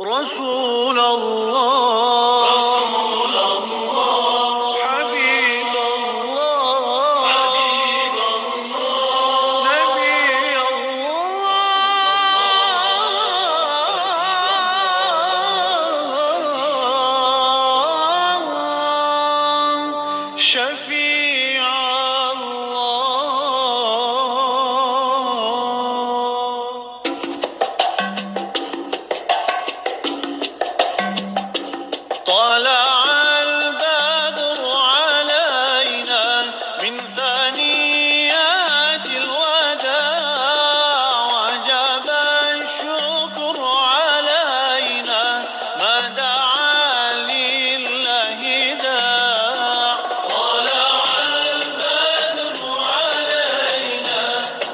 رسول الله رسول الله حبيب الله حبيب الله نبي الله شفيع الله طلع البدر علينا من ثنيات الوداع وجب الشكر علينا ما دعا لله داع طلع البدر علينا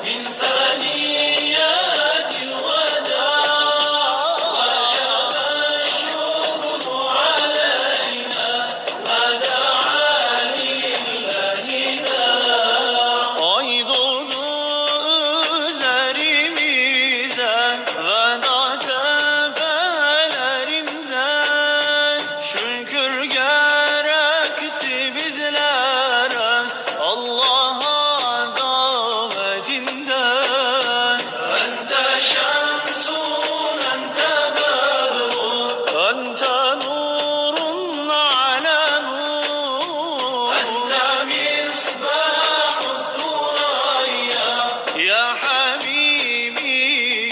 من ثنيات الوداع وجب الشكر علينا ما دعا لله داع أيض üzeri bize vedata belerinden şükür gerekti bizlere Allah'a davetinden Ente şemsun ente bedrun ente nurun ala nur ente misbahü thuraya ya Habibi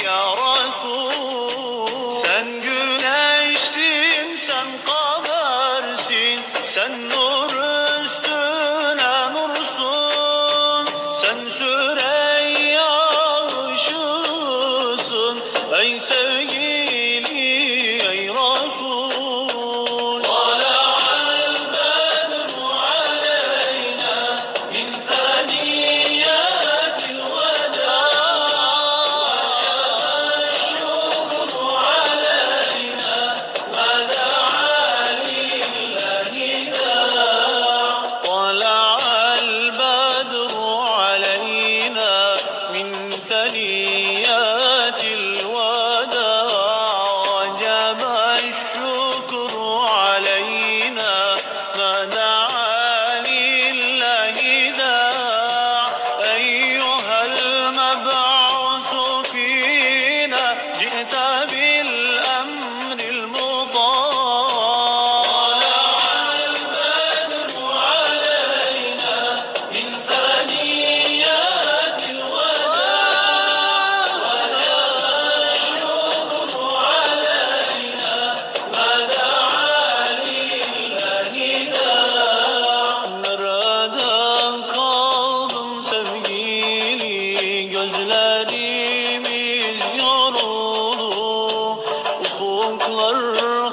ya Resul sen güneşsin sen kamersin sen nur üstüne nursun sen Süreyya ışığısın ey sevgili ey Resul طلع البدر علينا من ثنيات الوداع الشكر علينا ما دعا لله داع طلع البدر علينا من ثنيات الوداع وجب الشكر علينا ما دعا لله داع أيها المبعوث فينا جئت بالأمر المطاع طلع البدر علينا من ثنيات الوداع وجب الشكر علينا ما دعا لله داع Nereden kaldın sevgili gözlerimiz yoruldu ufuklar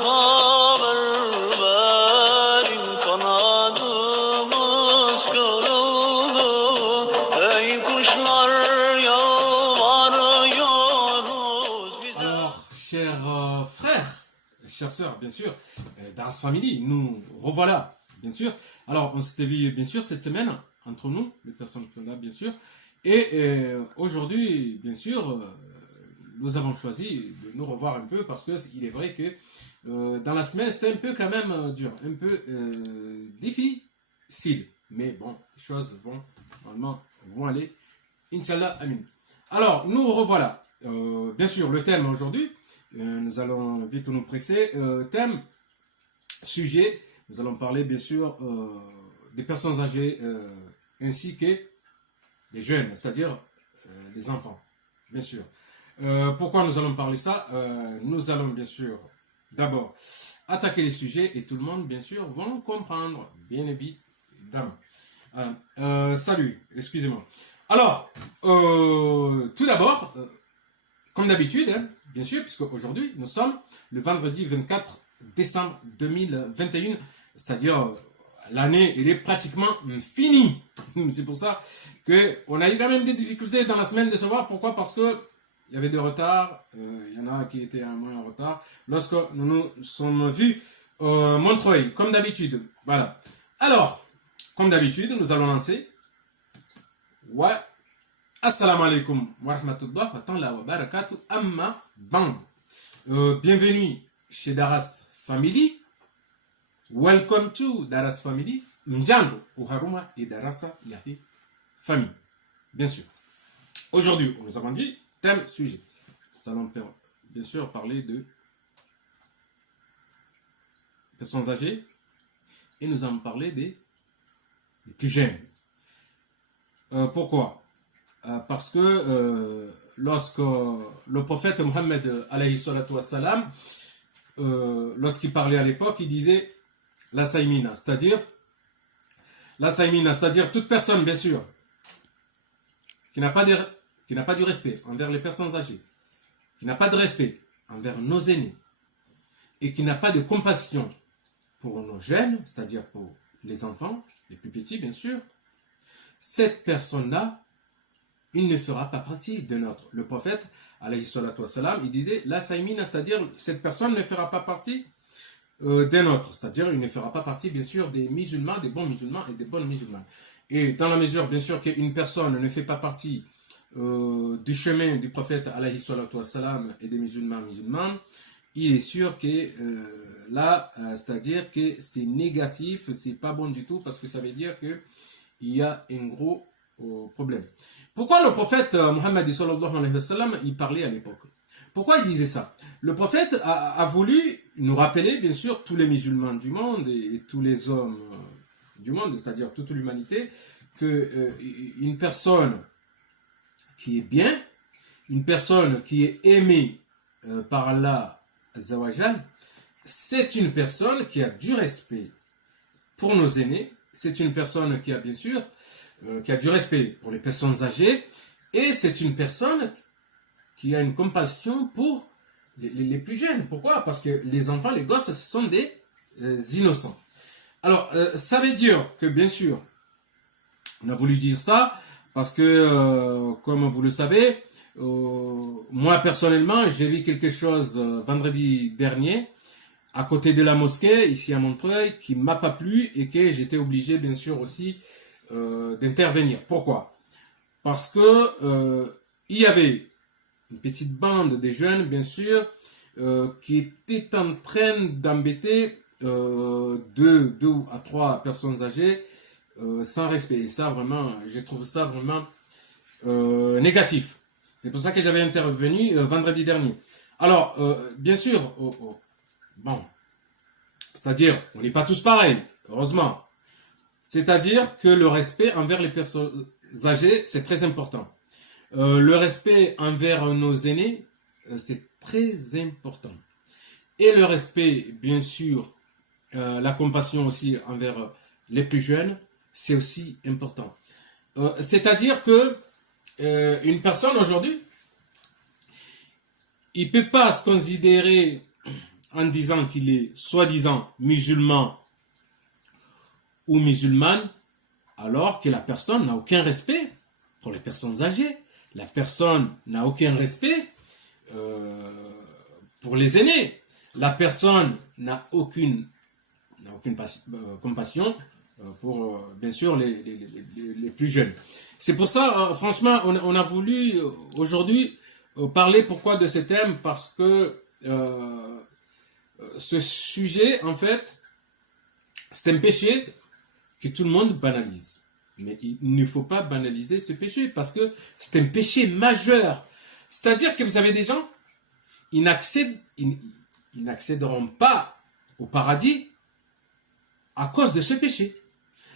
haber verin kanadımız kırıldı ey kuşlar yalvarıyoruz bize Alors, chers frères, chères sœurs, bien sûr, d'Ars Family, nous revoilà, bien sûr. Alors, on s'était vu, bien sûr, cette semaine, entre nous, les personnes qui sont là, bien sûr. Et aujourd'hui, bien sûr, nous avons choisi de nous revoir un peu parce qu'il est vrai que dans la semaine, c'était un peu quand même dur, un peu difficile. Mais bon, les choses vont, normalement, vont aller. Inch'Allah, Amin. Alors, nous revoilà. Bien sûr, le thème aujourd'hui, nous allons vite nous presser. Thème, sujet, nous allons parler bien sûr des personnes âgées ainsi que des jeunes, c'est-à-dire les enfants, bien sûr. Pourquoi nous allons parler ça? Nous allons bien sûr d'abord attaquer les sujets et tout le monde bien sûr vont comprendre, bien évidemment. Salut, excusez-moi. Alors, tout d'abord, comme d'habitude, hein, bien sûr, puisque aujourd'hui nous sommes le vendredi 24 décembre 2021, c'est-à-dire l'année elle est pratiquement finie. C'est pour ça qu'on a eu quand même des difficultés dans la semaine de savoir pourquoi, parce que il y avait des retards, il y en a qui étaient un moins en retard, lorsque nous nous sommes vus Montreuil, comme d'habitude. Voilà. Alors, comme d'habitude, nous allons lancer. Ouais. Assalamu alaikum wa rahmatullah wa ta'ala wa barakatuh. Amma band. Bienvenue chez Daras Family. Welcome to Daras Family. Mjando Uharuma et Darasa Yahi Famille. Bien sûr. Aujourd'hui, nous avons dit thème, sujet. Nous allons bien sûr parler de personnes âgées et nous allons parler des plus jeunes. Pourquoi? Parce que lorsque le prophète Mohammed alayhi salatu wassalam, lorsqu'il parlait à l'époque, il disait la saïmina, c'est-à-dire toute personne, bien sûr, qui n'a pas du respect envers les personnes âgées, qui n'a pas de respect envers nos aînés, et qui n'a pas de compassion pour nos jeunes, c'est-à-dire pour les enfants, les plus petits, bien sûr, cette personne-là, il ne fera pas partie de notre. Le prophète, alayhi salatu wassalam, il disait la saïmina, c'est-à-dire cette personne ne fera pas partie des nôtres, c'est-à-dire il ne fera pas partie, bien sûr, des musulmans, des bons musulmans et des bonnes musulmanes. Et dans la mesure, bien sûr, qu'une personne ne fait pas partie du chemin du prophète, alayhi salatu wassalam, et des musulmans, il est sûr que là, c'est-à-dire que c'est négatif, c'est pas bon du tout, parce que ça veut dire que il y a un gros problème. Pourquoi le prophète Mohammed sallallahu alayhi wa sallam, il parlait à l'époque? Pourquoi il disait ça? Le prophète a voulu nous rappeler, bien sûr, tous les musulmans du monde et tous les hommes du monde, c'est-à-dire toute l'humanité, que une personne qui est bien, une personne qui est aimée par Allah Azawajal, c'est une personne qui a du respect pour nos aînés, c'est une personne qui a bien sûr qui a du respect pour les personnes âgées, et c'est une personne qui a une compassion pour les plus jeunes. Pourquoi? Parce que les enfants, les gosses, ce sont des innocents. Alors, ça veut dire que, bien sûr, on a voulu dire ça, parce que, comme vous le savez, moi, personnellement, j'ai vu quelque chose vendredi dernier, à côté de la mosquée, ici à Montreuil, qui ne m'a pas plu, et que j'étais obligé, bien sûr, aussi, d'intervenir. Pourquoi? Parce que il y avait une petite bande de jeunes, bien sûr, qui étaient en train d'embêter deux à trois personnes âgées sans respect. Et ça, vraiment, je trouve ça vraiment négatif. C'est pour ça que j'avais intervenu vendredi dernier. Alors, bien sûr, bon, c'est-à-dire, on n'est pas tous pareils, heureusement. C'est-à-dire que le respect envers les personnes âgées, c'est très important. Le respect envers nos aînés, c'est très important. Et le respect, bien sûr, la compassion aussi envers les plus jeunes, c'est aussi important. C'est-à-dire que une personne aujourd'hui, il ne peut pas se considérer en disant qu'il est soi-disant musulman ou musulmane, alors que la personne n'a aucun respect pour les personnes âgées, la personne n'a aucun respect pour les aînés, la personne n'a aucune compassion pour, bien sûr, les plus jeunes. C'est pour ça, franchement, on a voulu aujourd'hui parler pourquoi de ce thème, parce que ce sujet, en fait, c'est un péché que tout le monde banalise. Mais il ne faut pas banaliser ce péché, parce que c'est un péché majeur. C'est-à-dire que vous avez des gens, ils n'accéderont pas au paradis à cause de ce péché.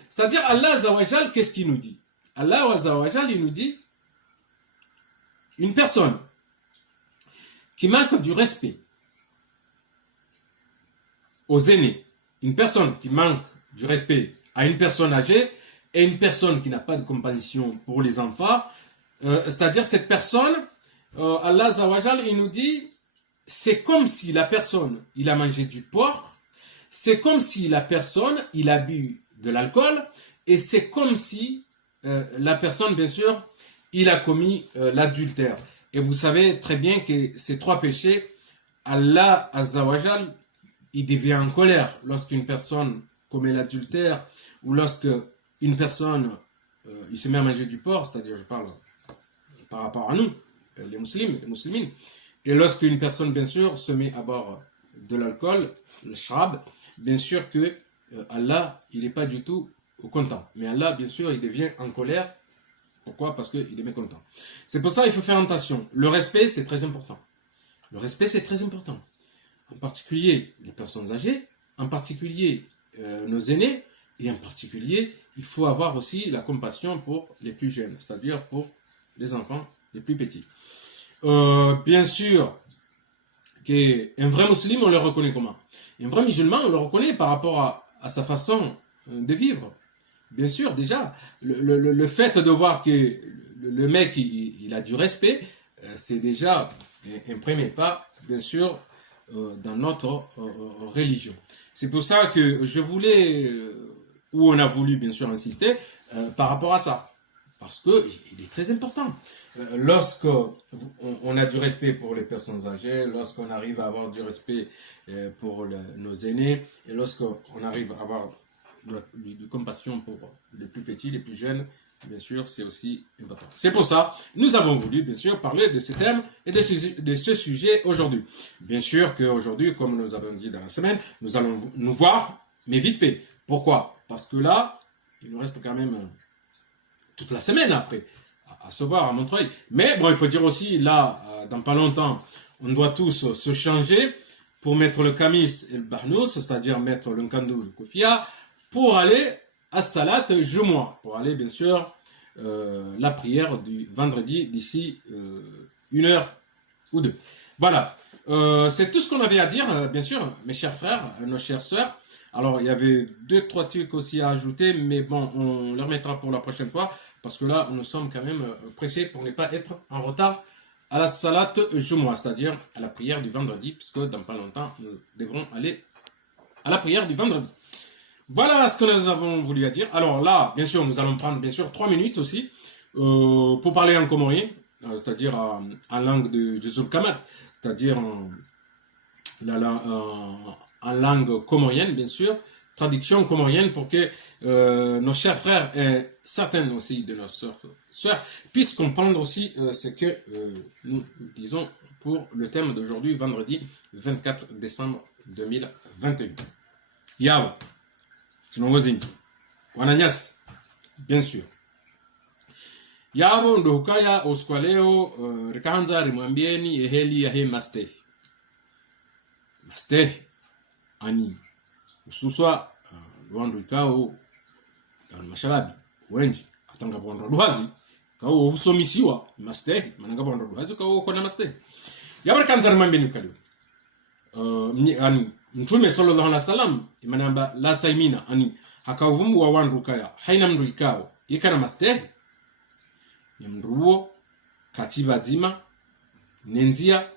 C'est-à-dire, Allah Azawajal, qu'est-ce qu'il nous dit? Allah Azawajal, il nous dit, une personne qui manque du respect aux aînés, une personne qui manque du respect à une personne âgée et une personne qui n'a pas de compassion pour les enfants, c'est-à-dire cette personne, Allah Azawajal, il nous dit, c'est comme si la personne, il a mangé du porc, c'est comme si la personne, il a bu de l'alcool, et c'est comme si la personne, bien sûr, il a commis l'adultère. Et vous savez très bien que ces trois péchés, Allah Azawajal, il devient en colère lorsqu'une personne commet l'adultère, ou lorsque une personne il se met à manger du porc, c'est-à-dire je parle par rapport à nous, les musulmans, Et lorsqu'une personne, bien sûr, se met à boire de l'alcool, le shrab, bien sûr que Allah, il n'est pas du tout content. Mais Allah, bien sûr, il devient en colère. Pourquoi? Parce qu'il est mécontent. C'est pour ça qu'il faut faire attention. Le respect, c'est très important. Le respect, c'est très important. En particulier les personnes âgées, en particulier nos aînés, et en particulier, il faut avoir aussi la compassion pour les plus jeunes, c'est-à-dire pour les enfants les plus petits. Bien sûr, qu'un vrai musulman, on le reconnaît comment? Un vrai musulman, on le reconnaît par rapport à sa façon de vivre. Bien sûr, déjà, le fait de voir que le mec, il a du respect, c'est déjà un premier pas, bien sûr, dans notre religion. C'est pour ça que je voulais, ou on a voulu, bien sûr, insister par rapport à ça. Parce qu'il est très important. Lorsqu'on a du respect pour les personnes âgées, lorsqu'on arrive à avoir du respect pour nos aînés, et lorsqu'on arrive à avoir de compassion pour les plus petits, les plus jeunes, bien sûr, c'est aussi important. C'est pour ça, nous avons voulu, bien sûr, parler de ce thème et de ce sujet aujourd'hui. Bien sûr qu'aujourd'hui, comme nous avons dit dans la semaine, nous allons nous voir, mais vite fait. Pourquoi? Parce que là, il nous reste quand même toute la semaine après à se voir à Montreuil. Mais bon, il faut dire aussi, là, dans pas longtemps, on doit tous se changer pour mettre le kamis et le barnous, c'est-à-dire mettre le nkandou et le kofia, pour aller à Salat Jumu'ah, pour aller bien sûr la prière du vendredi d'ici 1 heure ou 2. Voilà, c'est tout ce qu'on avait à dire, bien sûr, mes chers frères, nos chères sœurs. Alors, il y avait 2-3 trucs aussi à ajouter, mais bon, on les remettra pour la prochaine fois, parce que là, nous sommes quand même pressés pour ne pas être en retard à la Salat Jumu'ah, c'est-à-dire à la prière du vendredi, puisque dans pas longtemps, nous devrons aller à la prière du vendredi. Voilà ce que nous avons voulu dire. Alors là, bien sûr, nous allons prendre bien sûr 3 minutes aussi pour parler en comorien, c'est-à-dire en langue de Zulkamad, c'est-à-dire en langue comorienne, bien sûr, traduction comorienne pour que nos chers frères et certaines aussi de nos sœurs puissent comprendre aussi ce que nous disons pour le thème d'aujourd'hui, vendredi 24 décembre 2021. Yao. Tunongozini wananyasi bien sûr yabo ndo hukaya usiku leo rikaanza rimwambieni eheli ya he mastehi ani ususwa rwandu ikao mashababi wenji atanga bondo ruhazi kao usomisiwa mastehi mananga bondo ruhazi kao kona mastehi yabo rikaanza rimwambieni ukalio ani Mtume sallallahu alaihi wasallam imanamba la saimina ani hakavumbu wa wandu kaya haina mndu ikao ikana mastehi ya mruo katiba zima nenzia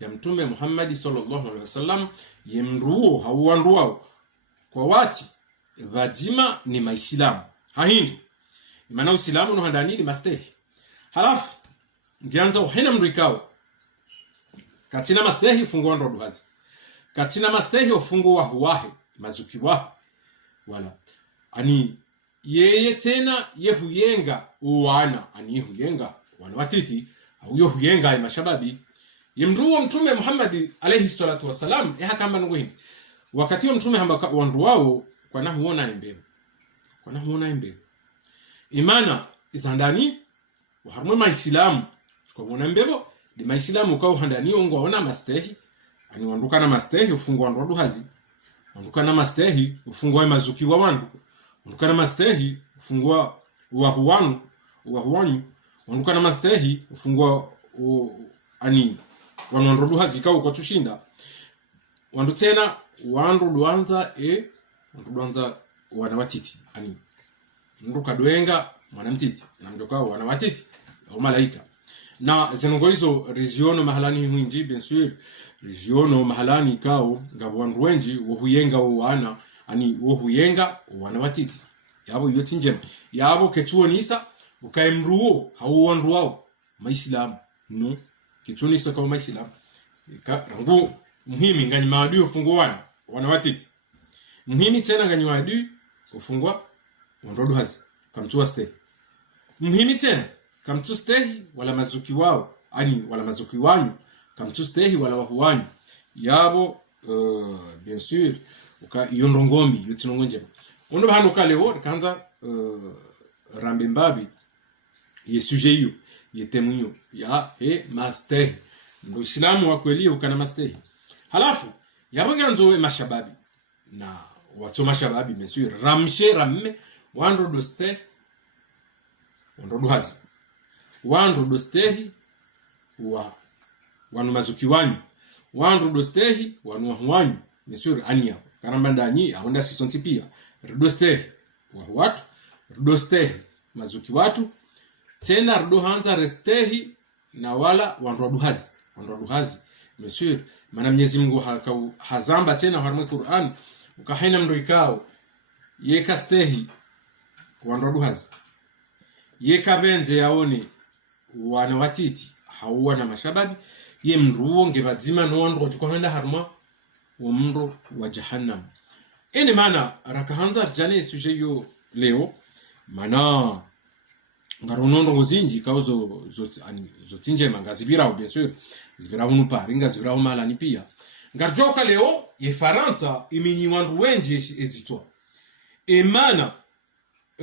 ya Mtume Muhammad sallallahu alaihi wasallam ya mruo hawandu wao kwa wati vazima ni maislamu hahindi imana uislamu no handani ni mastehi halafu ngianza haina mndu ikao katina mastehi fungwa ndo duhazi katina mastehi ufungu wa huwahe mazuki wa wala ani yeye tena yehuyenga uwana ani yehuyenga wana watiti au yehuyenga ya mashababi yemruo Mtume Muhammad alayhi salatu wasalam kamba ngwini wakati Mtume hamba wandu wao kwa na huona imbeo imana izandani wa harmu maislamu kwa huona imbeo di maislamu kwa handani ongo ona mastehi ani wanduka na mastehi ufungwa wandu hazi wanduka na mastehi ufungwa mazuki wa wandu wanduka na mastehi ufungwa wa huwanyu wanduka na mastehi ufungwa ani wandu hazi kwa tushinda wandu tena wandu luanza wandu wanawatiti ani nduka doenga mwanamtiti na mjoka wanawatiti au malaika na zenongo hizo regiono mahalani mwinji bien sûr regiono mahalani kao ngabwandu wenji wohuyenga wana ani wohuyenga wana watiti yabo yoti njema yabo ketuonisa ukaemruo hauwandu wao maislamu no ketuonisa kwa maislamu ka rangu muhimi ngani maadui ufungwa wana watiti muhimi tena ngani maadui ufungwa wandu hazi kamtua stay muhimi tena kamtu stay wala mazuki wao ani wala mazuki wanyu kamtustehi wala wahuwanyu yabo bien sûr uka yondongomi yutinongonje ondo bahano kale wo kanza rambe mbabi ye sujet yo ye temunyo ya master ndo islamu wa kweli ukana master halafu yabo nganzo mashababi na watu mashababi bien sûr ramshe ramme wando doste wando duhazi wando dostehi wa wanu mazuki wanyu wandu dostehi wanu wanyu misuri ania karamba ndani ahonda sisonti pia dostehi wa watu dostehi mazuki watu tena rudo hanza restehi na wala wandu duhazi misuri maana Mwenyezi Mungu hazamba tena harmu Qur'an ukahaina mndo ikao yeka stehi wandu duhazi yeka benze yaone wana watiti hauwa na mashababi ye mruo ngebazima no wandu kuchukana harma wa mro wa jahannam ene mana rakahanza jane sujet yo leo mana ngaronondo ngozinji kauzo zotinje mangazibira bien sûr zibira hunu paringa zibira mala ni pia ngarjoka leo ye Faransa iminyi wandu wenji ezitwa emana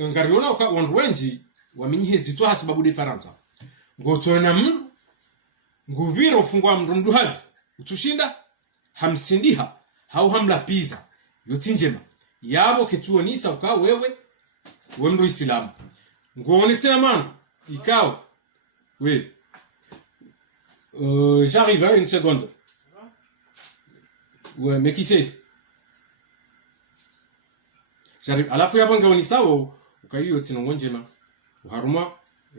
ngariona wandu wenji waminyi ezitwa hasababu de Faransa ngotona mru nguviro fungwa mndu hazi utushinda hamsindiha hau hamla pizza yotinjema yabo ketuonisa uka wewe mndu Islamu ngone tena ikao we j'arrive à une seconde ouais mais qui c'est j'arrive alafu yabo ngaonisa ukaiyo tinongonjema uharuma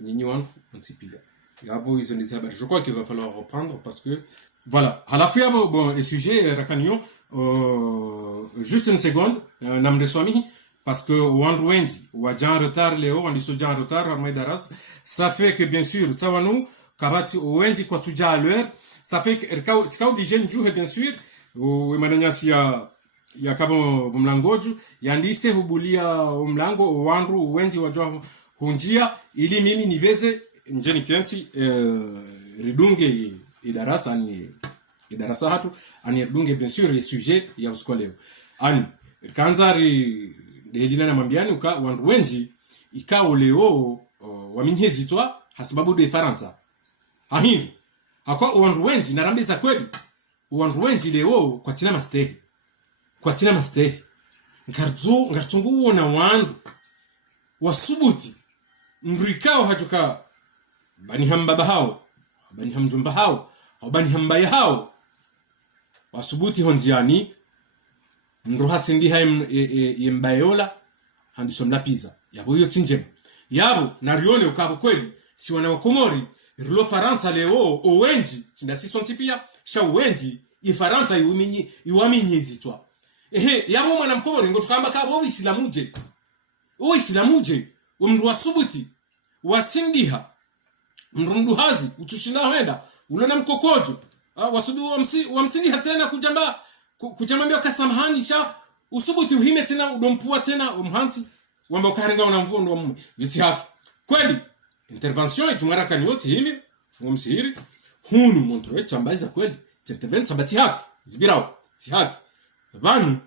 nyinyi wangu ntipila. Je crois qu'il va falloir reprendre parce que voilà à la fois bon le sujet rakanion juste une seconde namde swami parce que wandwendi wajan retard leo wandi soja en retard armé daras ça fait que bien sûr tsawanu kabati wendi kwa tuja à l'heure ça fait que tika obligé njue bien sûr mananyasi ya kabo mlangoju yandise hubulia mlango wandu wendi wajua hunjia ili mimi niweze njeni kianti ridunge idarasa hatu ani ridunge bien sûr le sujet ya usiku leo ani kanzari delina na mambiani uka wandu wenji ikao leo waminyezi twa hasababu de Faransa ahindi akwa wandu wenji narambiza kweli wandu wenji leo kwa tina mastehi ngartungu wona wandu wasubuti mrikao hajuka bani hambaba hao bani hamjumba hao au bani hambaya hao wasubuti honziani mruha sindi yembayola handisomla pizza yabo yo tinjema yabo narione ukabo kweli si wana wakomori rilo Faransa leo owenji tinda sisonti pia sha owenji Faransa iwaminyi zitwa yabo mwana mkomori ngotukamba kabo Islamuje umru wasubuti wasindiha mrundu hazi utushinda henda ulona mkokojo wasubu wamsindiha tena kujamba mbio kasamahani sha usubuti uhime tena udompua tena umhanti wamba ukaringa unamvuo ndo mume yuti haki kweli intervention itumara kanyoti himi fumsihiri hunu montroe chambaiza kweli intervention sabati haki zibirao ti haki banu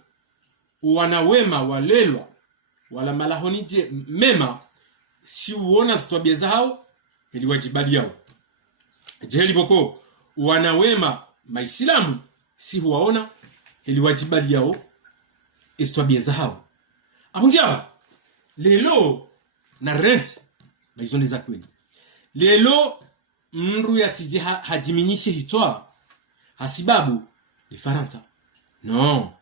wanawema walelwa wala malahonije mema si uona zitwabia zao ili wajibali yao jeli boko wanawema maislamu si huwaona ili wajibali yao istwabia zao ahungia lelo na rent baizoni za kweli lelo mndu yatije hajiminyishe hitwa hasibabu ni Faransa no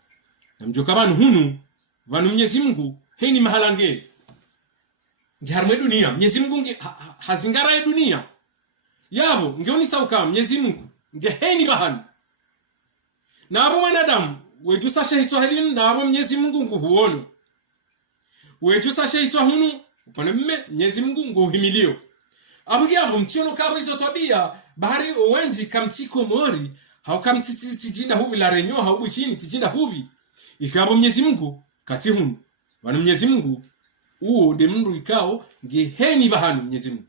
namjoka banu hunu banu Mwenyezi Mungu heni mahalange ngiharmwe dunia Mwenyezi Mungu hazingara dunia yabo ngioni sauka Mwenyezi Mungu ngeheni bahani na abo wanadamu wetu sasha hitwa helin na abo Mwenyezi Mungu nguhuono wetu sasha hitwa hunu upane Mwenyezi Mungu nguhimilio abo yabo mtiono kabo hizo tabia bahari owenji kamtiko mori haukamtiti tijinda hubi la renyo haubu chini tijinda hubi ikabo Mwenyezi Mungu kati hunu wana Mwenyezi Mungu uo de mndu ikao ngeheni bahani Mwenyezi Mungu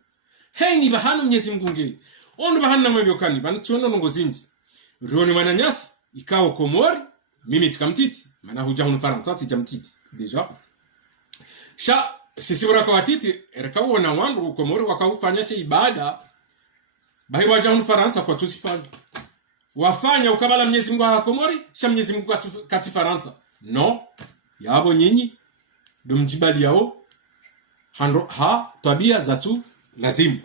heni bahani Mwenyezi Mungu nge ondo bahani na mwebyo kani bani tuono nongo zinji rioni mananyasi ikao Komori mimi tikamtiti maana huja hunu Faransa tijamtiti deja sha sisi uraka watiti erikaona wandu Komori wakaufanya ibada bahi waja hunu Faransa kwa tusifanya wafanya ukabala Mwenyezi Mungu wa Komori sha Mwenyezi Mungu kati Faransa no yabo nyinyi domjibali yao ha tabia zatu lazimu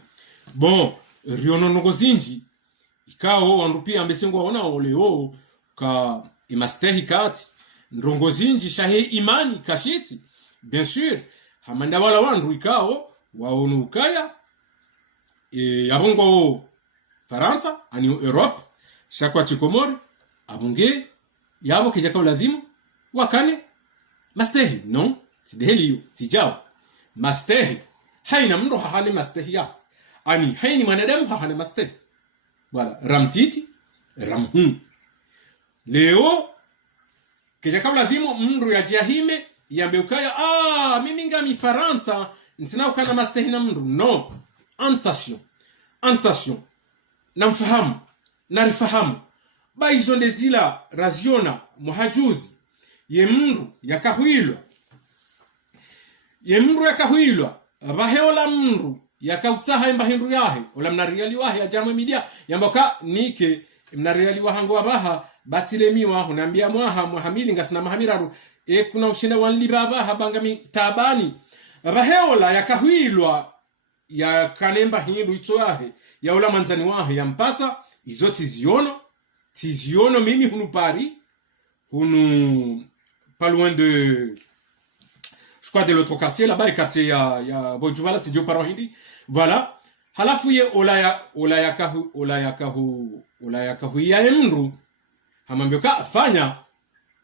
bon riono ngozinji ikao wanrupia ambesengo waona oleo ka imastehi kati ndrongozinji shahe imani kashiti bien sûr hamanda wala wandu ikao waonu ukaya yabongo Faransa ani Europe shakwa chikomori abunge yabo kijaka lazimu wakane mastehi non tideheliyo tijao mastehi haina mndo hahane mastehi ya ani haini mwanadamu hahane mastehi wala ramtiti ramhum leo kijaka lazimu mndo ya jahime yambeukaya mimi ngami Faransa ntina ukana mastehi na mndo no attention namfahamu narifahamu baizo ndezila raziona muhajuzi ye mndu yakahuilwa baheola mndu yakautsaha imbahindu yahe ola mnariali wahe ya jamwe media yamboka nike mnariali wahangu wabaha batilemiwa hunambia muhamili ngasina mahamiraru kuna ushinda wanliba baha bangami tabani baheola yakahuilwa ya kanemba hindu ito yahe ya ola manzani wahe yampata izo tiziono mimi hunu Paris hunu pas loin de je crois de l'autre quartier là-bas le quartier ya Bojuvala tidio paro hindi voilà halafu ye olaya kahu ya mru hamambioka fanya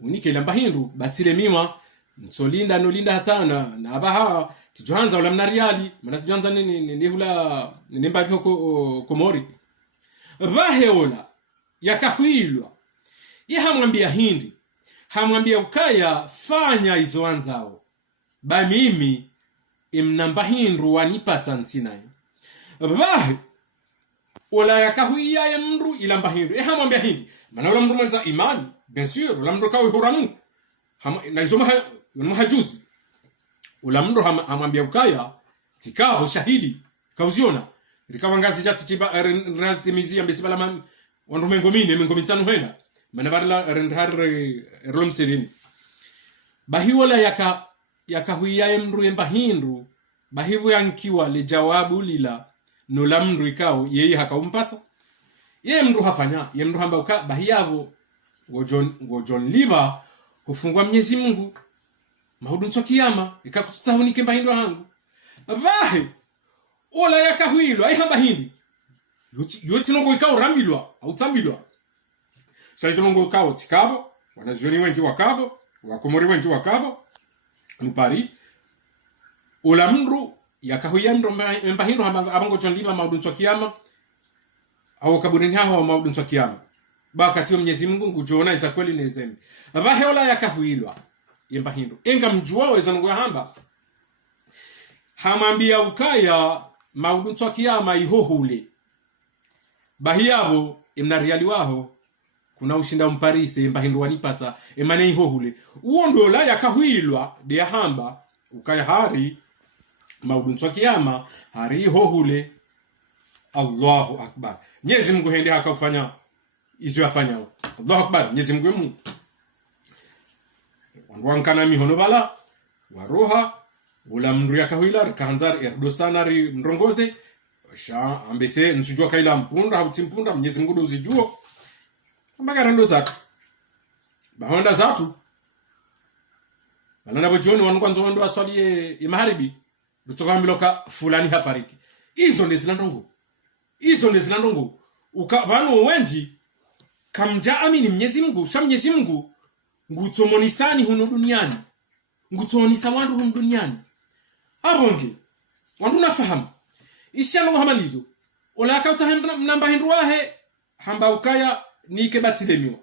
unike lamba hindu batile mima nsolinda nolinda hatana na abaha tijohanza ola mnariali maana tijohanza ni hula nemba biko Komori vaheola yakahuilwa ye hamwambia hindi hamwambia ukaya fanya izo anzao ba mimi imnamba hindu wanipata nsinayo vahe ola yakahuia ya mru ilamba hindu hamwambia hindi maana ola mru mwanza imani bien sûr ola mru kawe huramu na izo mahajuzi ola mru hamwambia ukaya tikao shahidi kauziona rikawangazi jati tiba razitimizi ambesibala man wanrumengo mine mengo mitano hena manabarla rlom serini bahiwala yakahuia mru embahindu bahibu yankiwa le jawabu lila no lamru ikao yeye hakaumpata ye mru hafanya ye mru hamba uka bahiyabo gojon liba kufungwa Mwenyezi Mungu mahudunso kiyama ikakutahunike mbahindu hangu bahi ola yakahuilwa ihamba hindi yoti nongo ikao rambilwa au tambilwa saizo nongo ikao tikabo wanazioni wengi wakabo wakomori wengi wakabo mu Paris ola mru yakahuia mru mbahindu abango chonliba maudunso kiyama au kaburini hawa maudunso kiyama baka tiyo Mwenyezi Mungu ngujona isa kweli nezemi abahe ola yakahuilwa yembahindu enga mjua wezo nongo hamba hamambia ukaya maudunso kiyama ihohule bahiyabo imnariali waho kuna ushinda mparise mbahindu wanipata emane ihohule uondo la yakahuilwa de hamba ukaya hari maudunso kiyama hari ihohule Allahu akbar Mwenyezi Mungu hende hakafanya izo yafanya Allahu akbar Mwenyezi Mungu wankana mihono bala waroha ula mndu yakahuila kanzar erdosanari mrongoze sha ambese nsujua kaila mpunda hautimpunda Mwenyezi Mungu uzijua mpaka rando zatu bahonda zatu balana bojoni wanu kwanza wando aswali imaharibi kutoka miloka fulani hafariki izo ndezilandongo ukabano wenji kamja amini Mwenyezi Mungu sha Mwenyezi Mungu ngutomonisani huno duniani ngutomonisa wandu huno duniani abonge wandu nafahamu ishano hamalizo ola kauta namba hindu wahe hamba ukaya nike batilemiwa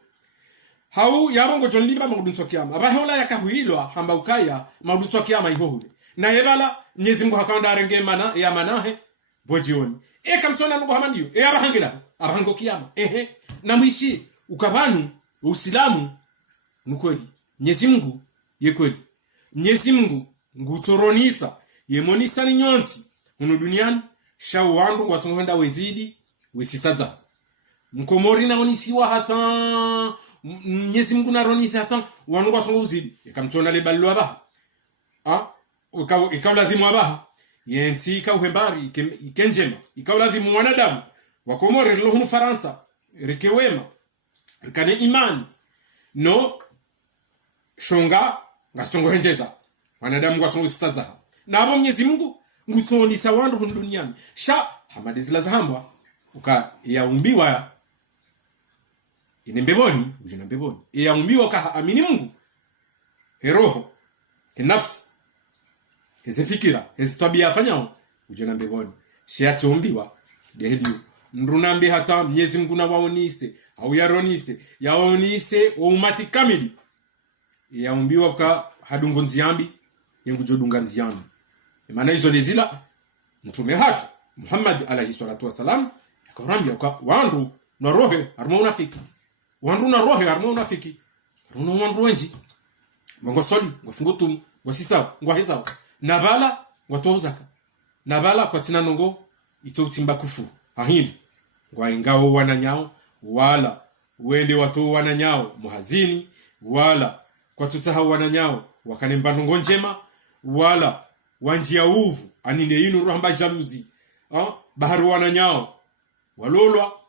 hau yabongo jonliba maudunso kiyama abahe ola yakahuilwa hamba ukaya maudunso kiyama ihohule na yebala Mwenyezi Mungu hakaonda arenge mana ya manahe bojioni kamtsona nugo hamandiyo abahangela abahango kiyama na mwishi ukabanu uislamu nukweli Mwenyezi Mungu ye kweli Mwenyezi Mungu ngutoronisa yemonisa ni nyonsi huno duniani shau wandu watongoenda wezidi wesisadza mkomori na onisiwa hata Mwenyezi Mungu naronisa hata wandu watongo uzidi ikamtona le ballo abaha ikawlazimu abaha yenti ikauhembari ikenjema ikawlazimu wanadamu wakomori lohunu faransa rikewema rikane imani no shonga ngasongo henjeza wanadamu watongo sisadza na abo Mwenyezi Mungu ngutonisa wandu huno duniani sha hamadizila zahambwa uka yaumbiwa inembeboni ujina mbeboni yaumbiwa ka amini Mungu heroho nafsi hezefikira hezitabia afanyao ujina mbeboni shiatombiwa dehidio mrunambi hata Mwenyezi Mungu na waonise au yaronise yaonise wa umati kamili yaumbiwa ka hadungo nziambi yengujodunga nziambi maana hizo ni zila mtume hatu Muhammad alayhi salatu wasalam akawaambia kwa wandu na rohe harmo unafiki wandu na rohe harmo unafiki rono wandu wenji ngo soli ngo fungutum ngo sisa ngo heza na bala ngo tozaka na bala kwa tina nongo itotimba kufu ahili ngo ingao wananyao wala wende watu wananyao muhazini wala kwa tutaha wananyao wakanemba nongo njema wala wanjia uvu anine yinu rohamba jaluzi baharu wananyao walolwa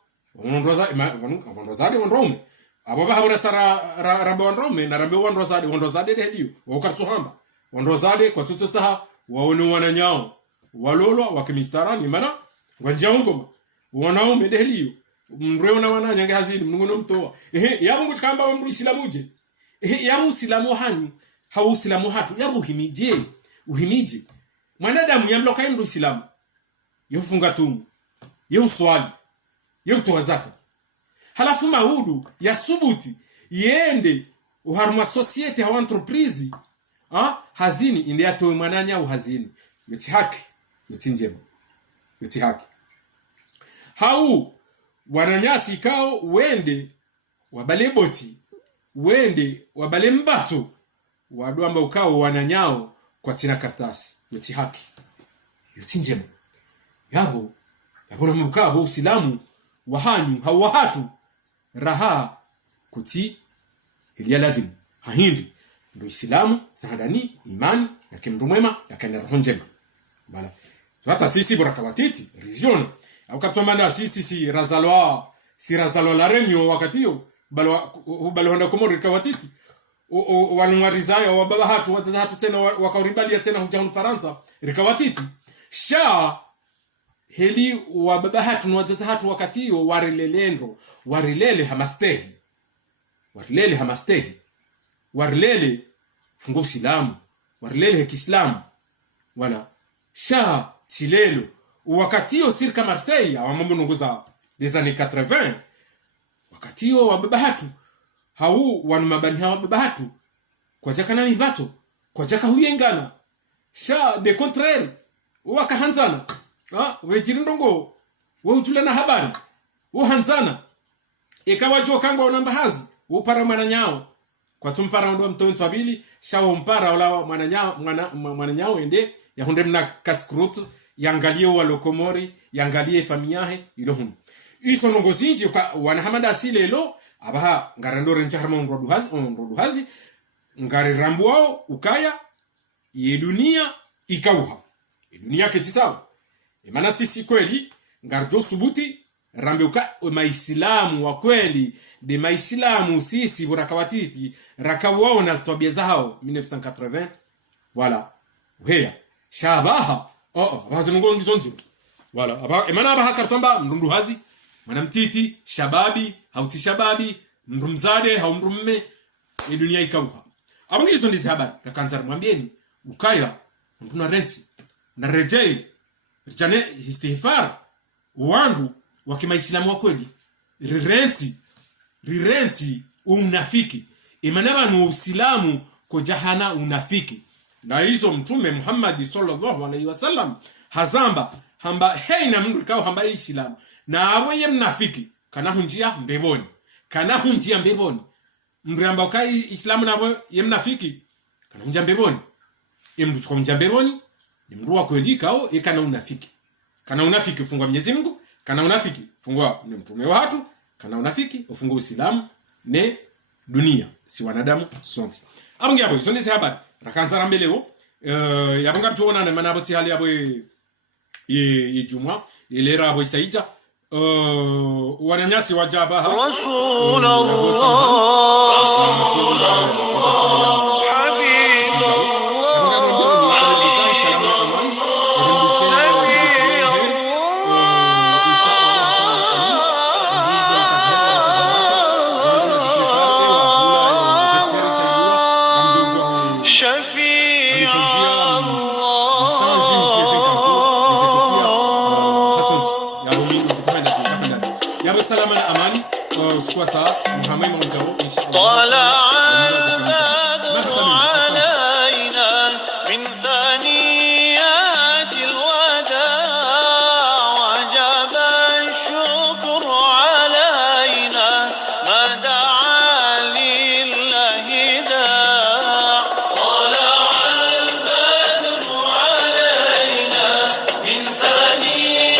wanrozade wanrome abo bahabura sara rambe wanrome na rambe wanrozade dedio wakartuhamba wanrozade kwa tutotaha waone wananyao walolwa wakimistarani mana wanjia ngoma wanaume dedio mreo na wananya ngazini mnungono mtoa yabo nguchikamba wa Islamuje yabo Islamu hani hau Islamu hatu yabo uhimije mwanadamu yamloka yemdu Islamu yofunga tumu yomswali yomtoa zaka halafu mahudu ya subuti yende uharma society ha entreprise hazini inde atoe mwananya uhazini yoti haki yoti njema yoti haki hau wananyasi kao wende wabaleboti wende wabale mbato wadu amba ukao wananyao kwa tina kartasi yoti haki yoti njema yabo na mukabo Uislamu wahanyu hawahatu raha kuti ilia lazim hahindi ndo Uislamu sahadani imani yake mtu mwema yakana roho njema bala hata sisi borakawatiti religion au katomanda sisi razalwa la renyo wakatio balo handa komori kawatiti wanungarizayo wababa hatu tena wakaribalia tena hujanu Faransa rikawatiti sha heli wababa hatu nwatata hatu wakatio warilele hamastehi warilele fungo Uislamu warilele Kiislamu wala sha tilelo wakatio sirka Marseille awamambo nunguza les années 80 wakatio wababa hatu hau wanumabani hawa baba hatu kwa jaka na mibato kwa jaka huyengana sha de contraire wakahanzana wejirindongo weutula na habari hanzana ikawa jo kangwa unambahazi upara mwananyao kwa tumpara ndo mtonto abili shawo mpara wala mwananyao ende ya hunde mna kaskrut yangalie wa lokomori yangalie famiyahe ilohun iso nongozinji kwa wanahamada asilelo abaha ngarandore ncharma onroduhazi ngari rambuao ukaya ye dunia ikauha dunia ketisawa maana sisi kweli ngarjo subuti rambeuka maislamu wa kweli de maislamu sisi burakawatiti rakawao na tabia zao 1980 wala heya shabaha bazungu ngizonzi wala aba maana abaha kartomba mrunduhazi mana mtiti shababi hauti shababi mrumzade haumrumme dunia ikauha abangizo ndizi habari rakanzar mwambieni ukaya mtuna renti na rejei jane istighfar wandu wa kimaislamu wa kweli rirenti unafiki imanaba ni Uislamu ko jahana unafiki na hizo mtume Muhammad sallallahu alaihi wasallam hazamba hamba heina mndu kao hamba Islam na awe mnafiki kana hunjia mbeboni kana hunjia mbeboni mramba kai islamu nabo yemnafiki kana hunjia mbeboni emdu chukua hunjia mbeboni nimruwa kweli kao ikana unafiki kana unafiki ufungwa Mwenyezi Mungu kana unafiki ufungwa ni mtume wa watu kana unafiki ufungwa Uislamu ne dunia si wanadamu sonti abungi abo sonde se habari rakanza rambeleo yabunga tuona na manabo ti hali abo ye juma ilera abo isaita wananyasi wajaba ha سلاما اماني سكواسا محمد منجو طلع البدر علينا من ثنيات الوداع وجب الشكر علينا ما دعا لله داع طلع البدر علينا من ثنيات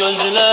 gözler